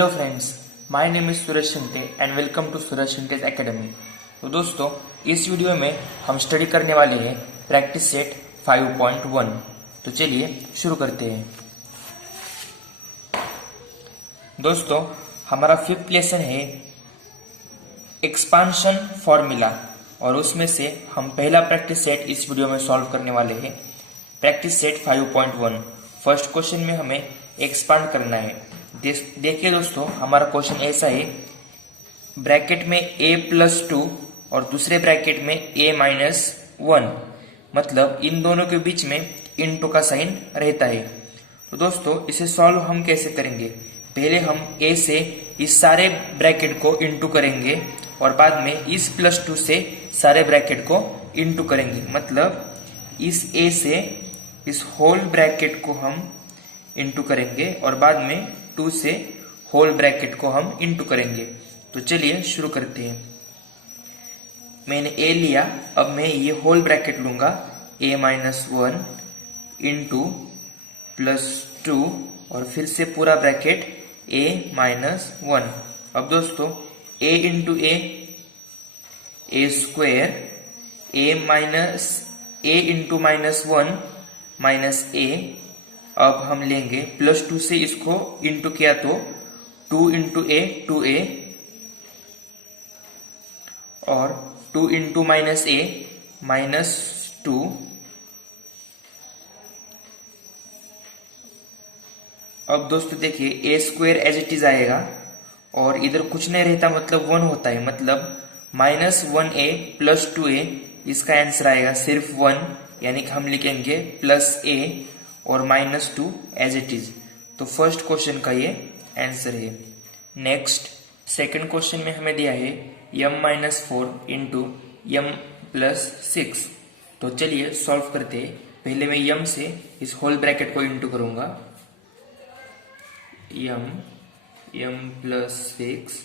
Hello friends, my name is Suraj Shinde and welcome to Suraj Shinde's academy. तो दोस्तों, इस वीडियो में हम स्टडी करने वाले हैं प्रैक्टिस सेट 5.1। तो चलिए शुरू करते हैं। दोस्तों, हमारा फिफ्थ लेसन है एक्सपांशन फॉर्मूला और उसमें से हम पहला प्रैक्टिस सेट इस वीडियो में सॉल्व करने वाले हैं। प्रैक्टिस सेट 5.1 फर्स्ट क्वेश्चन में हमें एक्सपांड करना है। देखिए दोस्तों, हमारा क्वेश्चन ऐसा है, ब्रैकेट में a+2 और दूसरे ब्रैकेट में a-1, मतलब इन दोनों के बीच में इनटू का साइन रहता है। तो दोस्तों, इसे सॉल्व हम कैसे करेंगे? पहले हम a से इस सारे ब्रैकेट को इनटू करेंगे और बाद में इस +2 से सारे ब्रैकेट को इनटू करेंगे, मतलब इस a से इस होल ब्रैकेट को हम इनटू करेंगे और बाद में 2 से होल ब्रैकेट को हम इनटू करेंगे। तो चलिए शुरू करते हैं। मैंने a लिया, अब मैं ये होल ब्रैकेट लूंगा, a-1 इंटू +2 और फिर से पूरा ब्रैकेट a-1। अब दोस्तों, a into a square, a into -1 minus a। अब हम लेंगे +2 से इसको इंटू किया तो 2 इंटू a 2a और 2 इंटू -a -2। अब दोस्तों देखिए, a square as it is आएगा और इधर कुछ नहीं रहता, मतलब 1 होता है, मतलब -1a + 2a, इसका आंसर आएगा सिर्फ 1, यानी कि हम लिखेंगे +a और -2 एज इट इज। तो फर्स्ट क्वेश्चन का ये आंसर है। नेक्स्ट सेकंड क्वेश्चन में हमें दिया है m-4 इंटू m+6। तो चलिए सॉल्व करते हैं। पहले मैं m से इस होल ब्रैकेट को इंटू करूंगा, m+6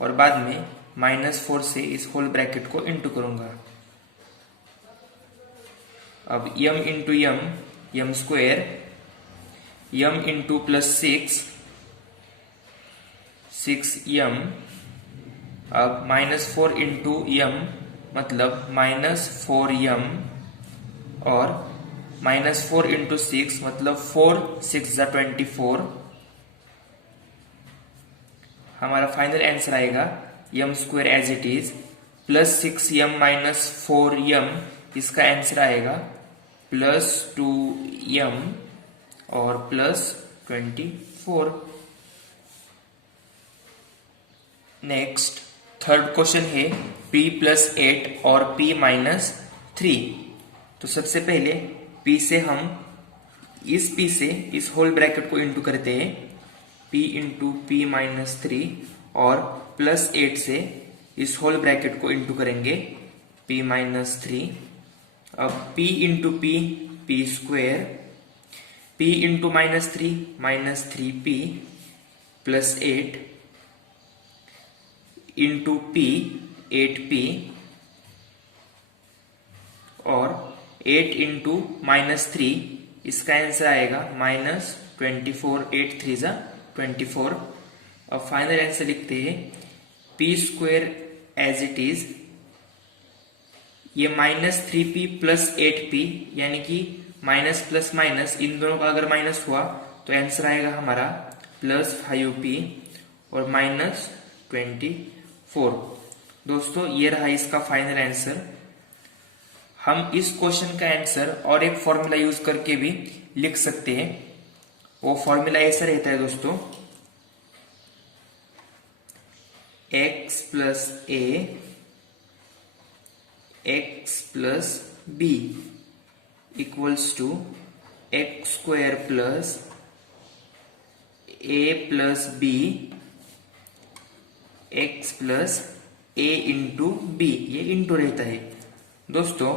और बाद में -4 से इस होल ब्रैकेट को इंटू करूंगा। अब m into m square, m into +6 6m, अब -4 इंटू m मतलब -4m और -4 इंटू 6 मतलब 4 6 24। हमारा फाइनल आंसर आएगा m square as it is +6m -4m, इसका आंसर आएगा +2m और +24। नेक्स्ट थर्ड क्वेश्चन है p+8 और p-3। तो सबसे पहले p से हम p से इस होल ब्रैकेट को इंटू करते हैं, p इंटू p-3 और +8 से इस होल ब्रैकेट को इंटू करेंगे, p-3। अब p into p square, p into -3 +8 into p 8p और 8 इंटू -3, इसका आंसर आएगा -24, 8 3 24। अब फाइनल आंसर लिखते हैं p square as it is, ये -3p + 8p, यानी कि माइनस प्लस माइनस इन दोनों का अगर माइनस हुआ तो आंसर आएगा हमारा +5p और -24। दोस्तों, ये रहा इसका फाइनल आंसर। हम इस क्वेश्चन का आंसर और एक फॉर्मूला यूज करके भी लिख सकते हैं। वो फॉर्मूला ऐसा रहता है दोस्तों, x + a x + b equals to x square plus a plus b x plus a into b, ये इंटू रहता है। दोस्तों,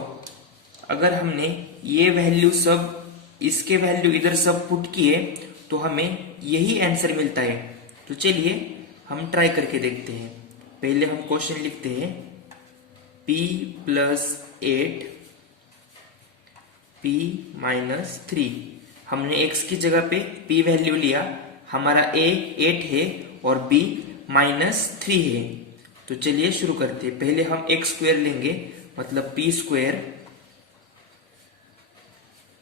अगर हमने ये वैल्यू सब, इसके वैल्यू इधर सब पुट किए तो हमें यही आंसर मिलता है। तो चलिए हम ट्राई करके देखते हैं। पहले हम क्वेश्चन लिखते हैं, p+8 p-3। हमने x की जगह पे p वैल्यू लिया, हमारा a 8 है और b -3 है। तो चलिए शुरू करते हैं। पहले हम x स्क्वायर लेंगे, मतलब p square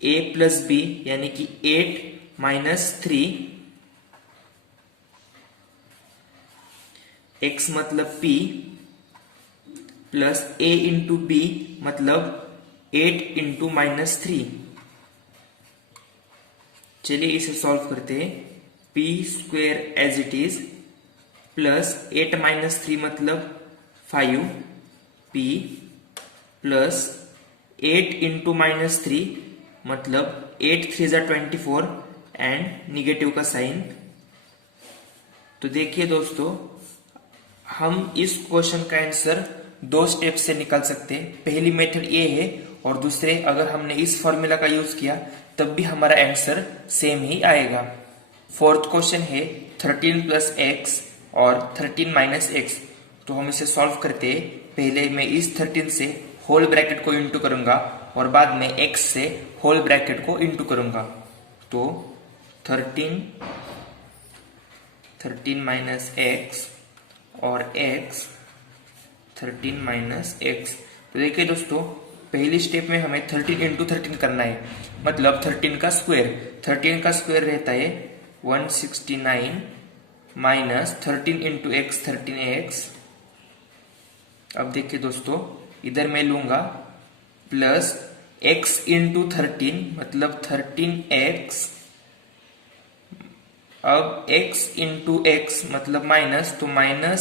a plus b यानी कि 8 - 3 x मतलब p plus a into b मतलब 8 इंटू -3। चलिए इसे सॉल्व करते हैं। p square as it is plus 8 - 3 मतलब 5 p प्लस 8 इंटू -3 मतलब 8 3 = 24 एंड निगेटिव का साइन। तो देखिए दोस्तों, हम इस क्वेश्चन का आंसर 2 स्टेप से निकाल सकते हैं। पहली मेथड ये है और दूसरे अगर हमने इस फॉर्मूला का यूज किया तब भी हमारा आंसर सेम ही आएगा। फोर्थ क्वेश्चन है 13 + x और 13 - x। तो हम इसे सॉल्व करते हैं। पहले मैं इस 13 से होल ब्रैकेट को इंटू करूंगा और बाद में x से होल ब्रैकेट को इंटू करूंगा। तो 13 - x और x 13 - x। तो देखिए दोस्तों, पहली स्टेप में हमें 13 इंटू 13 करना है, मतलब 13 का स्क्वायर। 13 का स्क्वायर रहता है 169 माइनस 13 इंटू एक्स 13x। अब देखिए दोस्तों, इधर मैं लूंगा प्लस x इंटू 13 मतलब 13x। अब x इंटू एक्स मतलब माइनस, तो -x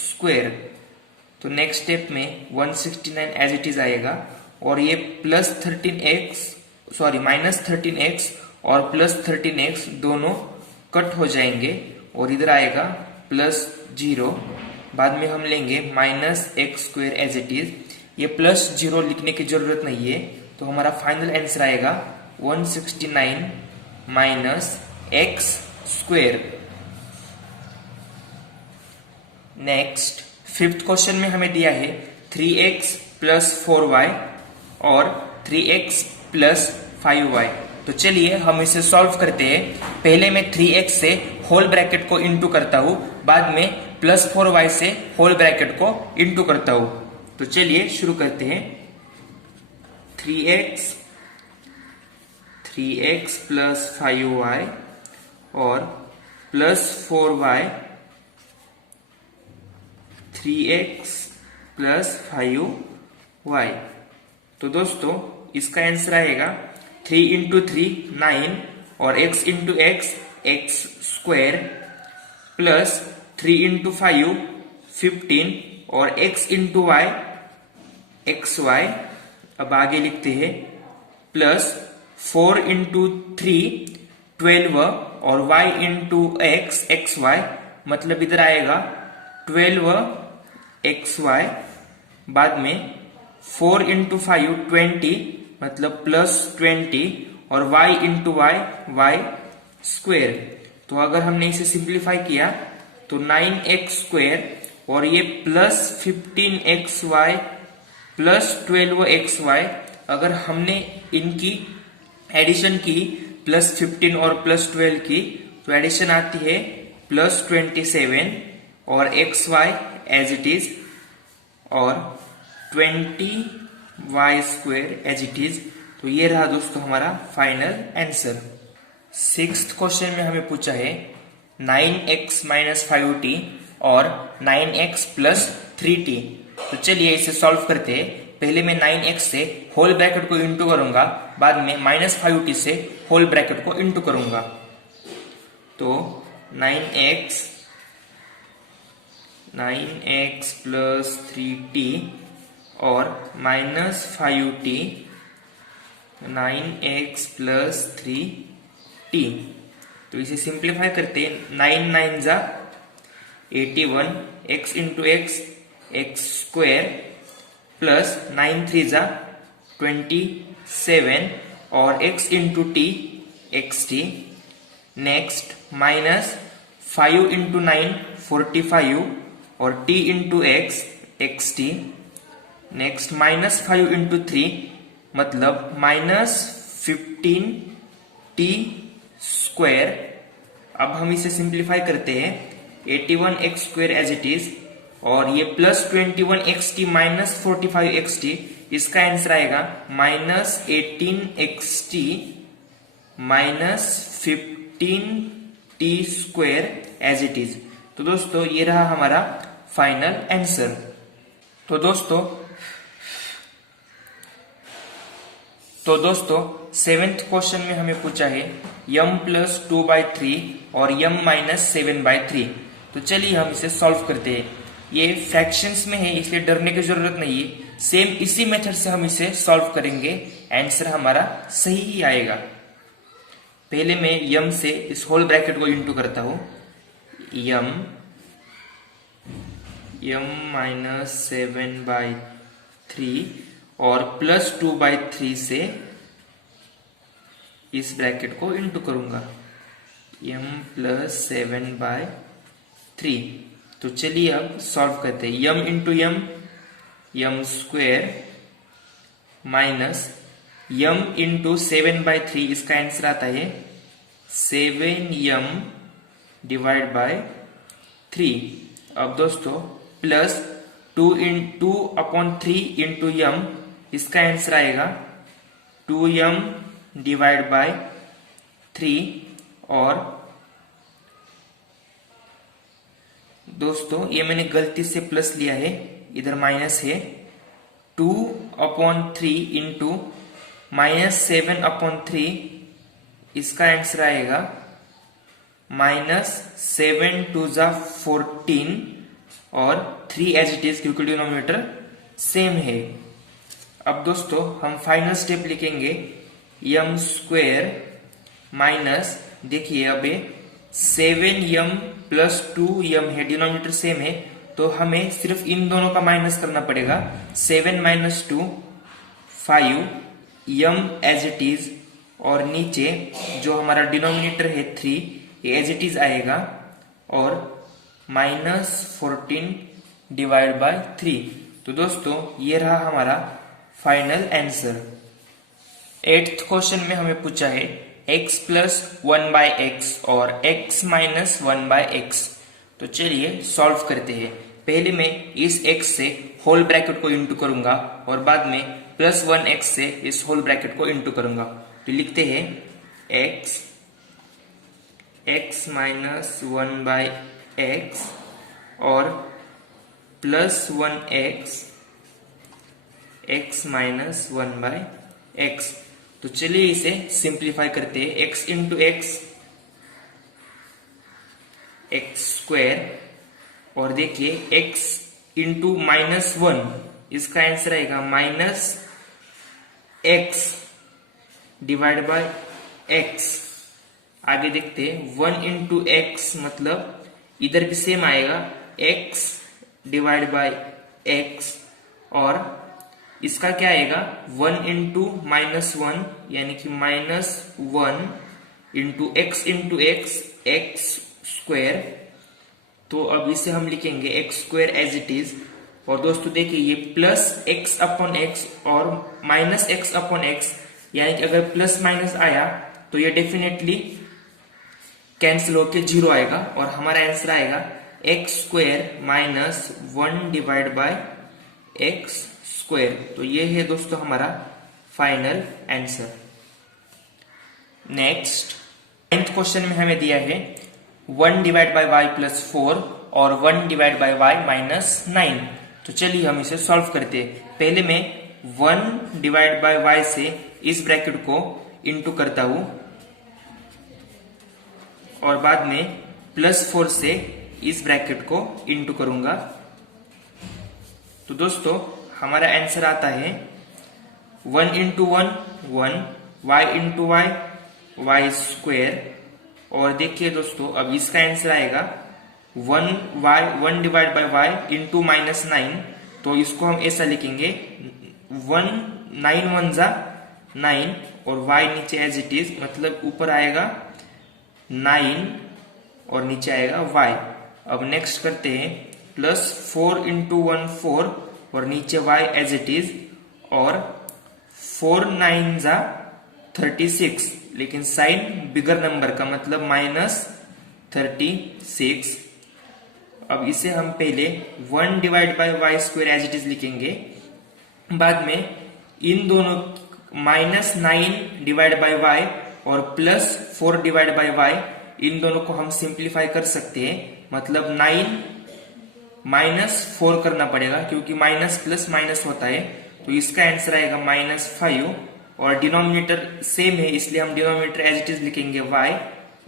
स्क्वायर। तो नेक्स्ट स्टेप में 169 एज इट इज आएगा और ये प्लस 13x सॉरी -13x और प्लस 13x दोनों कट हो जाएंगे और इधर आएगा +0। बाद में हम लेंगे -x square as it is. ये +0 लिखने की जरूरत नहीं है, तो हमारा फाइनल आंसर आएगा 169 minus x square. Next fifth question में हमें दिया है 3x + 4y और 3x + 5y। तो चलिए हम इसे सॉल्व करते हैं। पहले मैं 3x से होल ब्रैकेट को इंटू करता हूं, बाद में +4y से होल ब्रैकेट को इंटू करता हूं। तो चलिए शुरू करते हैं। 3x + 5y और +4y 3x + 5y। तो दोस्तों इसका आंसर आएगा 3 इंटू 3 9 और x into x square plus 3 into 5 15 और x इंटू y xy। अब आगे लिखते हैं प्लस 4 इंटू 3 12 और y इंटू x xy मतलब इधर आएगा 12 xy। बाद में 4 इंटू 5 20 मतलब +20 और y इंटू y स्क्वायर। तो अगर हमने इसे सिंप्लीफाई किया तो 9x स्क्वायर और ये +15xy +12xy। अगर हमने इनकी एडिशन की +15 और +12 की, तो एडिशन आती है +27 और xy एज इट इज और 20y square as it is. तो ये रहा दोस्तों हमारा फाइनल आंसर। सिक्स्थ क्वेश्चन में हमें पूछा है 9x - 5t और 9x + 3t। तो चलिए इसे सॉल्व करते हैं। पहले मैं 9x से होल ब्रैकेट को इंटू करूंगा, बाद में -5t से होल ब्रैकेट को इंटू करूंगा। तो 9x + 3t और -5t 9x + 3t। तो इसे सिंप्लीफाई करते हैं। 9 9 = 81 x into x square plus 9 3 = 27 और x into t xt। Next -5 into 9 45 और t into x xt। Next -5 into 3 मतलब -15t स्क्वायर। अब हम इसे सिंप्लीफाई करते हैं। 81x² एज इट इज, और ये प्लस 21xt माइनस 45xt, इसका आंसर आएगा minus 18xt minus 15t² as it is. तो दोस्तों ये रहा हमारा फाइनल आंसर। तो दोस्तों सेवेंथ क्वेश्चन में हमें पूछा है m+2/3 और m-7/3। तो चलिए हम इसे सॉल्व करते हैं। ये फ्रैक्शंस में है इसलिए डरने की जरूरत नहीं है, सेम इसी मेथड से हम इसे सॉल्व करेंगे, आंसर हमारा सही ही आएगा। पहले मैं m से इस होल ब्रैकेट को इंटू करता हूं, m-7/3 और +2/3 से इस ब्रैकेट को इंटू करूंगा, m+7/3। तो चलिए अब सॉल्व करते हैं। m into m, m² minus m into 7/3, इसका आंसर आता है 7m/3। अब दोस्तों प्लस 2/3 इंटू m, इसका आंसर आएगा 2m/3। और दोस्तों ये मैंने गलती से प्लस लिया है, इधर माइनस है, 2/3 इंटू -7/3, इसका आंसर आएगा -7×2=14 और 3 एज इट इज, क्योंकि डिनोमिनेटर सेम है। अब दोस्तों हम फाइनल स्टेप लिखेंगे, m² माइनस, देखिए अब 7m + 2m है, डिनोमिनेटर सेम है, तो हमें सिर्फ इन दोनों का माइनस करना पड़ेगा। 7 - 2 5, m एज इट इज, और नीचे जो हमारा डिनोमिनेटर है 3, ये एज इट इज आएगा, और -14/3। तो दोस्तों ये रहा हमारा फाइनल आंसर। 8th क्वेश्चन में हमें पूछा है x + 1/x और x - 1/x। तो चलिए सॉल्व करते हैं। पहले मैं इस x से होल ब्रैकेट को इंटू करूंगा और बाद में +1x से इस होल ब्रैकेट को इंटू करूंगा। तो लिखते हैं x - 1/x और +1x x - 1/x। तो चलिए इसे सिंप्लीफाई करते हैं। x इंटू x, x², और देखिए x इंटू -1, इसका आंसर आएगा -x/x। आगे देखते हैं 1 इंटू x, मतलब इधर भी सेम आएगा, x/x, और इसका क्या आएगा 1 इंटू -1, यानी कि -1 into x into x, x²। तो अब इसे हम लिखेंगे x² एज इट इज। और दोस्तों देखिए ये +x/x और -x/x, यानी कि अगर प्लस माइनस आया तो ये डेफिनेटली कैंसिल होके 0 आएगा, और हमारा आंसर आएगा x² - 1/x²। तो ये है दोस्तों हमारा final answer. Next 9th question में हमें दिया है 1/y + 4 और 1/y - 9। तो चलिए हम इसे सॉल्व करते हैं। पहले मैं 1/y से इस ब्रैकेट को इंटू करता हूं, और बाद में +4 से इस ब्रैकेट को इंटू करूंगा। तो दोस्तों हमारा आंसर आता है 1 into 1 1, y into y y², और देखिए दोस्तों अब इसका आंसर आएगा 1/y इंटू -9। तो इसको हम ऐसा लिखेंगे 9 × 1 = 9, और y नीचे एज इट इज, मतलब ऊपर आएगा 9 और नीचे आएगा y। अब नेक्स्ट करते हैं +4 इंटू 1 4, और नीचे y एज इट इज, और 4 × 9 = 36, लेकिन साइन बिगर नंबर का, मतलब -36। अब इसे हम पहले 1 divide by Y square as it is लिखेंगे, बाद में इन दोनों -9 डिवाइड बाई वाई और +4 डिवाइड बाई वाई, इन दोनों को हम सिंप्लीफाई कर सकते हैं। मतलब 9 -4 करना पड़ेगा क्योंकि माइनस प्लस माइनस होता है, तो इसका आंसर आएगा -5 और डिनोमिनेटर सेम है इसलिए हम डिनोमिनेटर एज इट इज लिखेंगे y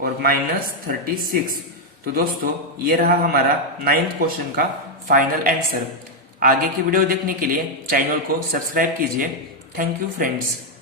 और -36। तो दोस्तों ये रहा हमारा 9th क्वेश्चन का फाइनल आंसर। आगे की वीडियो देखने के लिए चैनल को सब्सक्राइब कीजिए। Thank you friends.